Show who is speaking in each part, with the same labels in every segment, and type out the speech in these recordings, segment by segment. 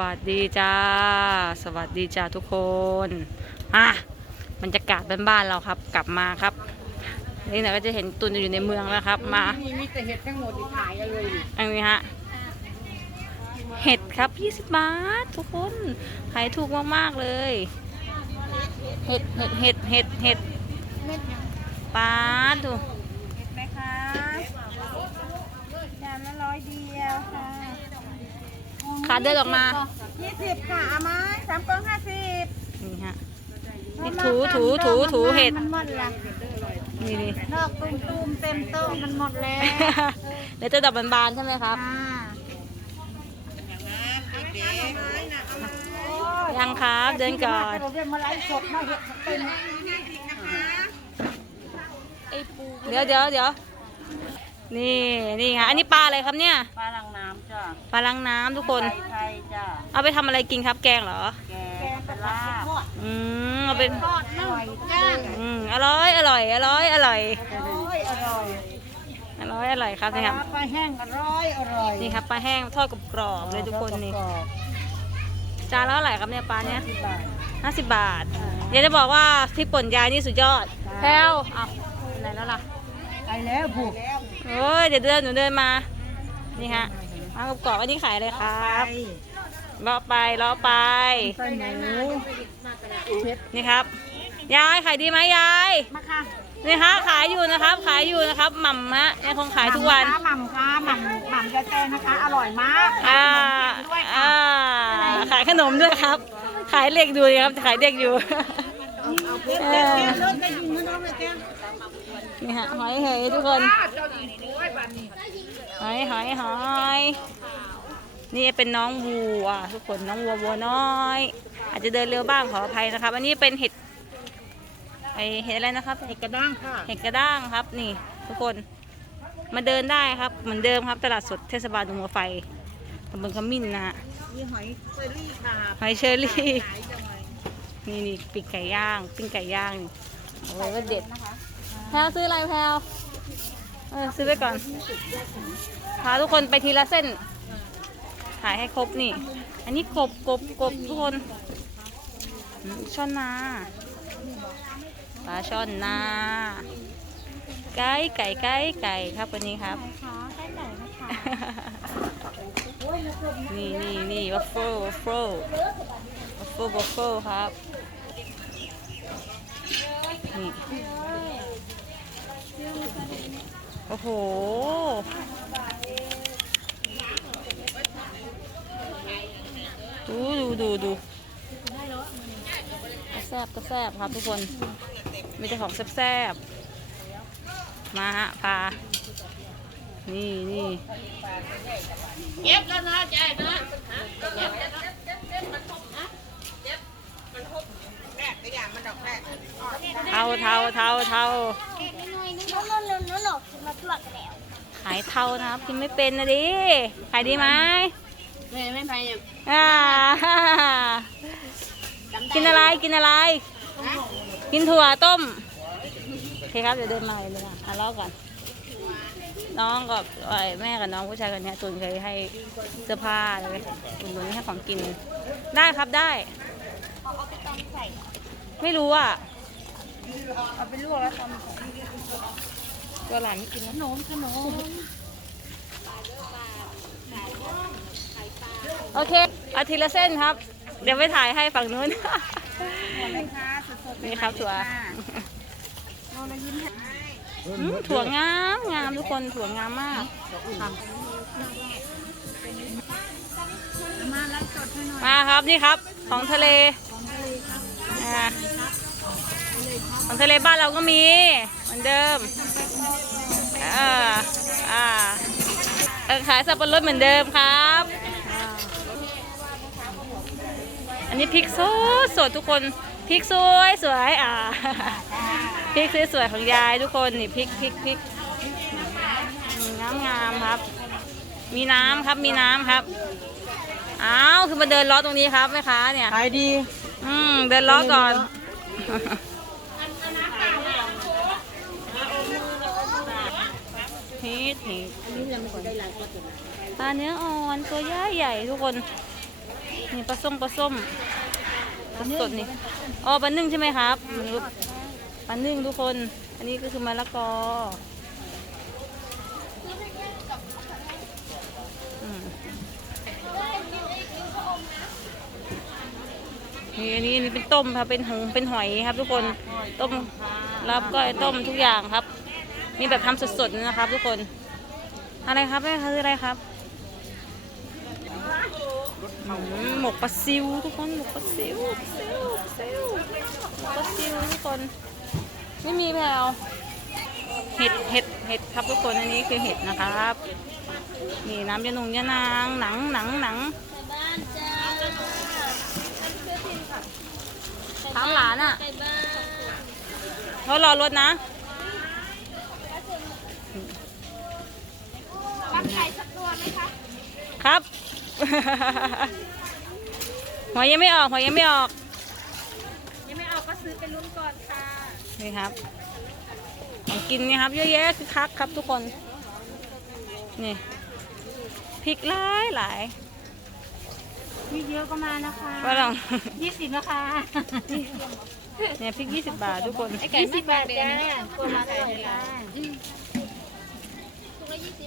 Speaker 1: วัสดีจ้า สวัสดีจ้าทุกคนอะบรรยากาศบ้านๆเราครับ กลับมาครับนี่เราก็จะเห็นตุนอยู่ในเมืองแล้วครับ มา
Speaker 2: นี่มีแต่เห็ดทั้งหมดที่ขายกันเลยนี่
Speaker 1: อันนี้ฮะเห็ดครับ 20 บาททุกคนขายถูกมากๆเลย เห็ดเห็ดเห็ดเห็ดเห็ดปาดดู
Speaker 2: เห็ดไหมคะจานละร้อยเดียวค่ะ
Speaker 1: ขาเดินออกมา
Speaker 2: ยี่สิบค่ะเอาไหม้สามกล่องห้าสิบ
Speaker 1: นี่ฮะนี่ถูถูถูถูเห็ด
Speaker 2: มันหมดละ
Speaker 1: นี่นี่
Speaker 2: ดอกตุ้มตูมๆเต็มโต๊ะมันหมดแล้ว
Speaker 1: เดี๋ยวจะดับบานๆใช่ไหมครับ
Speaker 2: ค่ะ
Speaker 1: ยังครับเดินก่อน
Speaker 2: เราเรียกมาไลฟ์สดมาเห็ดเป็น
Speaker 1: เดี๋ยวเดี๋ยวเดี๋ยวนี่นี่ค่ะอันนี้ปลาอะไรครับเนี่ย
Speaker 2: ปลาลังน้ำ จ้ะ
Speaker 1: ปลาลังน้ำทุกคน
Speaker 2: ไทยไทยจ้ะ
Speaker 1: เอาไปทำอะไรกินครับแกงเหรอ
Speaker 2: แกงปลาทอด
Speaker 1: อืมเอาเป็น
Speaker 2: ทอดนึ่งก้าง
Speaker 1: อืมอร่อยอร่อยอร่อยอร่อย
Speaker 2: อร่อยอร่อย
Speaker 1: อร่อยอร่อยครับนี่ครับ
Speaker 2: ปลาแห้งอร่อยอร่อย
Speaker 1: นี่ครับปลาแห้งทอดกรอบๆเลยทุกคนนี่จานละเท่าไหร่ครับเนี่ยปลาเนี้ย
Speaker 2: สิบบาท
Speaker 1: ห้าสิบบาทเดี๋ยวจะบอกว่าพริกป่นยายนี่สุดยอด
Speaker 2: ค่ะ
Speaker 1: แพลวเอาไหนแล้วล่ะ
Speaker 2: ไปแล้วผูก
Speaker 1: โอ้ยเดี๋ยวเดินหนูเดินมา นี่ฮะ มากรอบๆอันนี้ขายอะไรครับเลาะไปเลาะไป
Speaker 2: ใส่หมู
Speaker 1: นี่ครับ ยายขายดีไหมยาย
Speaker 2: มาค่ะ
Speaker 1: นี่ฮะขายอยู่นะครับ ขายอยู่นะครับหม่ำฮะยังคงขายทุกวัน
Speaker 2: หม่ำค่ะหม่ำหม่ำยายแตนนะคะ อร่อยมาก
Speaker 1: อ่า
Speaker 2: ด้วย
Speaker 1: อ่า
Speaker 2: ค่ะ
Speaker 1: ขายขนมด้วยครับ ขายเด็กดูครับ ขายเด็กอยู่เออนี่ฮะหอยเหยทุกคน หอยหอยหอยนี่เป็นน้องวัวทุกคนน้องวัววัวน้อย อาจจะเดินเร็วบ้างขออภัยนะครับ อันนี้เป็นเห็ดไอเห็ดอะไรนะครับ
Speaker 2: เห็ดกระด้างค่ะ
Speaker 1: เห็ดกระด้างครับนี่ ทุกคนมาเดินได้ครับเหมือนเดิมครับตลาดสดเทศบาลดงหัวไฟตำบลขมิ้นนะฮะ
Speaker 2: นี่หอยเซอรี่ค่ะ
Speaker 1: หอยเชอรี่
Speaker 2: ขายจังเลย
Speaker 1: นี่นี่ปีกไก่ย่างปิ้งไก่ย่างนี่โอ้ยว่าเด็ดแพลวซื้ออะไรแพลว เออซื้อไปก่อน พาทุกคนไปทีละเส้น ถ่ายให้ครบนี่ อันนี้กบกบกบทุกคนอืมช่อนนาปลาช่อนนาไก่ไก่ไก่ไก่ครับวันนี้ครับ
Speaker 2: ค่ะใกล้ไหนนะคะ
Speaker 1: นี่นี่นี่วัฟเฟิลวัฟเฟิลวัฟเฟิลวัฟเฟิลครับนี่ โอ้โห ดูดูดูดูกระแซบกระแซบครับทุกคน มีแต่ของแซบๆ มาฮะพา นี่นี่
Speaker 2: เก็บแล้วนะใจนะ
Speaker 1: เทาเทาเทาเทา
Speaker 3: น้อยนึงแล้วเร็วๆแล้ว หลอกมาตรวจกันแล้ว
Speaker 1: ขายเทานะครับกินไม่เป็นนะดิขายดีไหม
Speaker 2: ไม่ไม่ไปเนี่ย
Speaker 1: อ่ากินอะไรกินอะไร กินถั่วต้มโอเคครับเดี๋ยวเดินมาเลยนะอะรอก่อน น้องกับเอ้ยแม่กับน้องผู้ชายคนเนี้ยตุนเคยให้เสื้อผ้าเลยตุนตุนให้ของกิน ได้ครับได้
Speaker 3: เอาเอาไปตองใส่
Speaker 1: ไม่รู้อะ
Speaker 2: เอาไปลวกแล้วท
Speaker 1: ตัวหลานไม่กินำ
Speaker 2: ขนมขนม
Speaker 1: โอเคเอาทีละเส้นครับ เดี๋ยวไปถ่ายให้ฝั่งนู้น
Speaker 2: แม่ค้าสดๆ
Speaker 1: นี่ครับถั่ว
Speaker 2: โลละยิ้มให้
Speaker 1: อืมถั่วงามงามทุกคนถั่วงามมาก
Speaker 2: มาไลฟ์สดให้หน่อย
Speaker 1: มาครับนี่ครับของทะเลอ่าของทะเลบ้านเราก็มีเหมือนเดิม อ่าอ่าเออขายสับปะรดเหมือนเดิมครับอ่าอันนี้พริกสดสดทุกคนพริกสวยสวยอ่าพริกสวยๆของยายทุกคนนี่พริกพริกพริกงามงามๆครับ มีน้ำครับมีน้ำครับอ้าวคือมาเดินล้อตรงนี้ครับแม่ค้าเนี่ย
Speaker 2: ขายดี
Speaker 1: อืมเดินล้อก่อน ฮีทฮีทปลาเนื้ออ่อนตัวใหญ่ใหญ่ทุกคน นี่ปลาส้มปลาส้มสดๆนี่อ๋อปลานึ่งใช่ไหมครับปลานึ่งทุกคน อันนี้ก็คือมะละกออืมนี่อันนี้อันนี้เป็นต้มครับเป็นหงเป็นหอยครับ ทุกคนต้มรับก้อยต้มทุกอย่างครับมีแบบทำสดๆนะครับ ทุกคน อะไรครับแม่คืออะไรครับอืมหมกปลาซิวทุกคนหมกปลาซิวปลาซิวปลาซิวหมกปลาซิวทุกคนไม่มีแพลวเห็ดเห็ดเห็ดครับทุกคนอันนี้คือเห็ดนะครับ นี่น้ำยาหนุ่งยานางหนังหนังหนัง
Speaker 3: บ้านจ้า
Speaker 1: ถามหลานอะ
Speaker 3: ไปบ้าน
Speaker 1: เขารอรถนะ
Speaker 2: รับ ไก่สักตัวไหมคะ
Speaker 1: ครับหอยยังไม่ออกหอยยังไม่ออก
Speaker 2: ยังไม่เอาก็ซื้อไปลุ้นก่อนค่ะ
Speaker 1: นี่ครับของกินนี่ครับเยอะแยะคือคักครับทุกคน นี่พริกหลายหลาย
Speaker 2: มีเยอะก็มานะคะ
Speaker 1: ว่าลอง
Speaker 2: ยี่สิบนะคะ
Speaker 1: เนี่ยพริกยี่สิบบาททุกคน
Speaker 2: ยี่สิบบาทจ้าตัวละเท่าไหร่คะ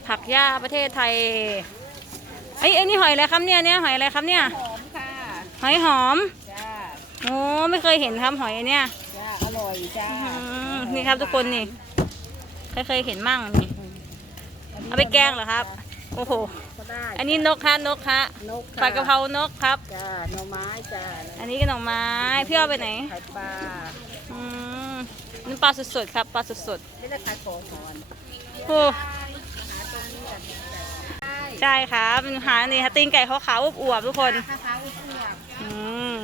Speaker 1: ผักหญ้าประเทศไทยไอ้ยไอ้นี่หอยอะไรครับเนี่ยเนี่ยหอยอะไรครับเนี่ย
Speaker 2: หอมค่ะ
Speaker 1: หอยหอม
Speaker 2: จ้า
Speaker 1: โอ้ไม่เคยเห็นครับหอยเนี่ย
Speaker 2: จ้าอร่อยจ้า
Speaker 1: อืมนี่ครับทุกคนนี่เคยเคยเห็นมั่งนี่เอาไปแกงเหรอครับโอ้โห
Speaker 2: ก็ได้
Speaker 1: อันนี้นกฮะนกฮะ
Speaker 2: นก
Speaker 1: ปลากระเพรานกครับ
Speaker 2: จ้าหน่อไม้จ้า
Speaker 1: อันนี้ก็หน่อไม้พี่เอาไปไหน
Speaker 2: ไข่ปลา
Speaker 1: อืมนี่ปลาสดๆครับปลาสด
Speaker 2: ไม่ได้ขายของก่อน
Speaker 1: ๆโอ้ ใช่ครับหานี่ฮะตีนไก่ขาวๆอวบๆทุกคน
Speaker 2: ขาวขาวอุ้ย
Speaker 1: อืม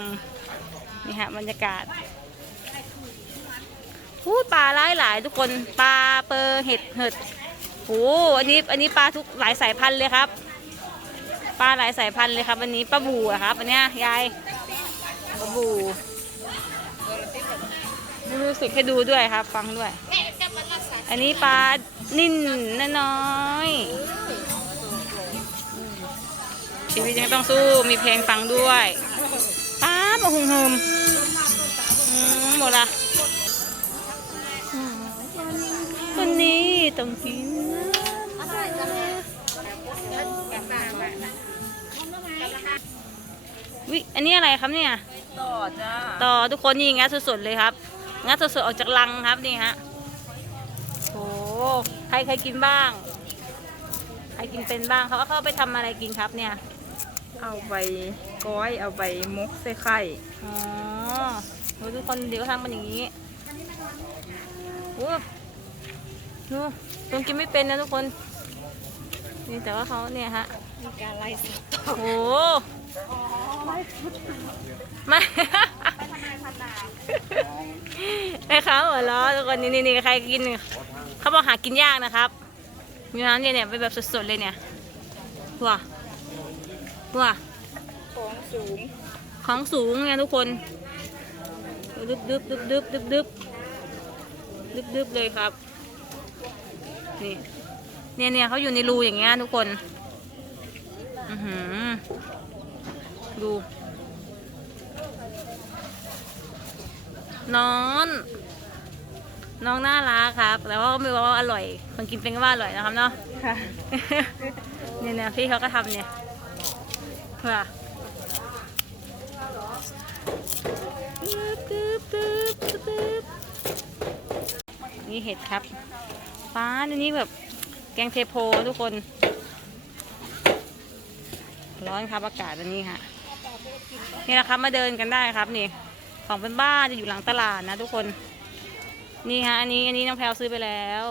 Speaker 1: นี่ฮะบรรยากาศพูดปลาหลายหลายๆทุกคนปลาเปอร์เห็ดเห็ดโอ้อันนี้อันนี้ปลาทุกหลายสายพันธุ์เลยครับ ปลาหลายสายพันธุ์เลยครับ อันนี้ปลาบูอะครับอันเนี้ยยายปลาบูรู้สึกให้ดูด้วยครับ ฟังด้วย อันนี้ปลานิ่นน้อย ชีวิตยังต้องสู้มีเพลงฟังด้วยป้ามาหุมหุมอืมหมดละวันนี้ต้องกินวิอันนี้อะไรครับเนี่ย
Speaker 2: ต่อจ้า
Speaker 1: ต่อทุกคนนี่งัดสดๆเลยครับ งัดสดๆออกจากลังครับนี่ฮะโหใครเคยกินบ้าง ใครกินเป็นบ้างเขาเอาเข้าไปทำอะไรกินครับเนี่ย
Speaker 2: เอาไปก้อยเอาไปมุกใส่ไข่
Speaker 1: อ๋อโหทุกคนเดี๋ยวทำมันอย่างนี้โอ้ดูต้องกินไม่เป็นนะทุกคน นี่แต่ว่าเขาเนี่ยฮะ
Speaker 2: มีการไล่สด
Speaker 1: โอ้โหไม่แม่ค้าหัวเราะทุกคนนี่นี่นี่ใครกินเนี่ยเขาบอกหากินยากนะครับ มีน้ำเนี่ยเนี่ยเป็นแบบสดๆเลยเนี่ยว้า ว้า
Speaker 2: ของสูง
Speaker 1: ของสูงไงทุกคนดึบดึบดึบดึบดึบดึบดึบดึบเลยครับ นี่ เนี่ยเนี่ยเขาอยู่ในรูอย่างเงี้ยทุกคน อือหือ ดูน้องน้องน่ารักครับ แต่ว่าก็ไม่ว่าอร่อย คนกินเป็นก็ว่าอร่อยนะครับเนาะ
Speaker 2: ค่ะ
Speaker 1: เนี่ยเนี่ยพี่เขาก็ทำเนี่ย นี่เห็ดครับฟ้าอันนี้แบบแกงเทโพทุกคน ร้อนครับอากาศอันนี้ค่ะ นี่นะครับมาเดินกันได้ครับนี่ ของเป็นบ้านจะอยู่หลังตลาดนะทุกคน นี่ฮะอันนี้อันนี้น้องแพลวซื้อไปแล้ว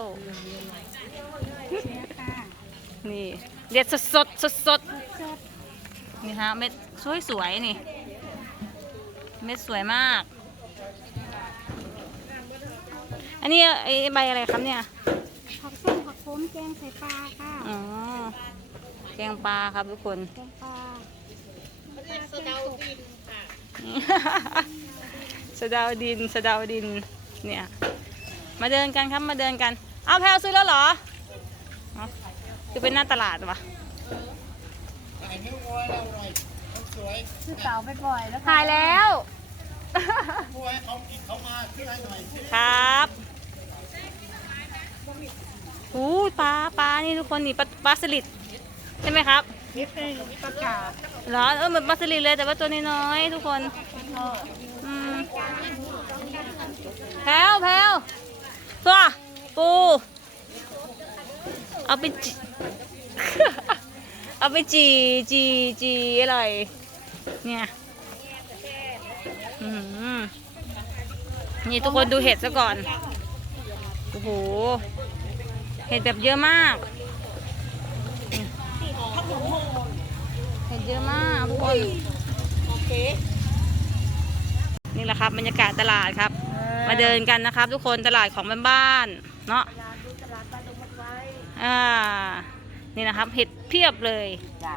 Speaker 1: นี่เด็ดสดสดสดสด นี่ฮะเม็ดสวยสวยๆนี่ เม็ดสวยมาก อันนี้ไอ้ใบอะไรครับเนี่ย
Speaker 3: ผักส้มผักผมแกงใส่ปลาค่ะ
Speaker 1: อ๋อแกงปลาครับทุกคน
Speaker 3: แกงปลา
Speaker 1: สะเดาดินสะเดาดินเนี่ยมาเดินกันครับมาเดินกัน เอาแพลวซื้อแล้วเหรอเอาคือเป็นหน้าตลาดวะ
Speaker 3: ซื้อคือเต่าไปปล่อยแล้ว
Speaker 1: ถ่ายแล้วครับหูยปลาปลานี่ทุกคนนี่ปลาปลาสลิดใช่ไหมครับ
Speaker 2: นี่เป็นประกาศ
Speaker 1: เหรอเออเหมือนปลาสลิดเลยแต่ว่าตัวน้อยๆทุกคนอืมแพลวแพลวตัวปูเอาไปจี เอาไปจีจีจีอะไรเนี่ยอืมนี่ทุกคนดูเห็ดซะก่อน โอ้โห เห็ดแบบเยอะมาก เห็ดเยอะมากทุกคนนี่แหละครับบรรยากาศตลาดครับ มาเดินกันนะครับ ทุกคนตลาดของบ้านๆเนาะอ่า นี่นะครับ เห็ดเพียบเลย
Speaker 2: จ้ะ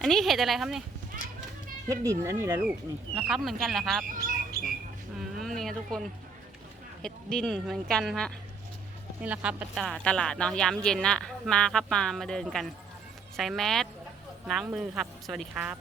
Speaker 1: อันนี้เห็ดอะไรครับนี่
Speaker 2: เฮ็ดดินอันนี้ละลูกนี่
Speaker 1: นะครับ เหมือนกันเหรอครับอืมนี่นะทุกคนเห็ดดินเหมือนกันฮะนี่แหละครับตลาดตลาดเนาะยามเย็นนะมาครับมามาเดินกัน ใส่แมสล้างมือครับ สวัสดีครับ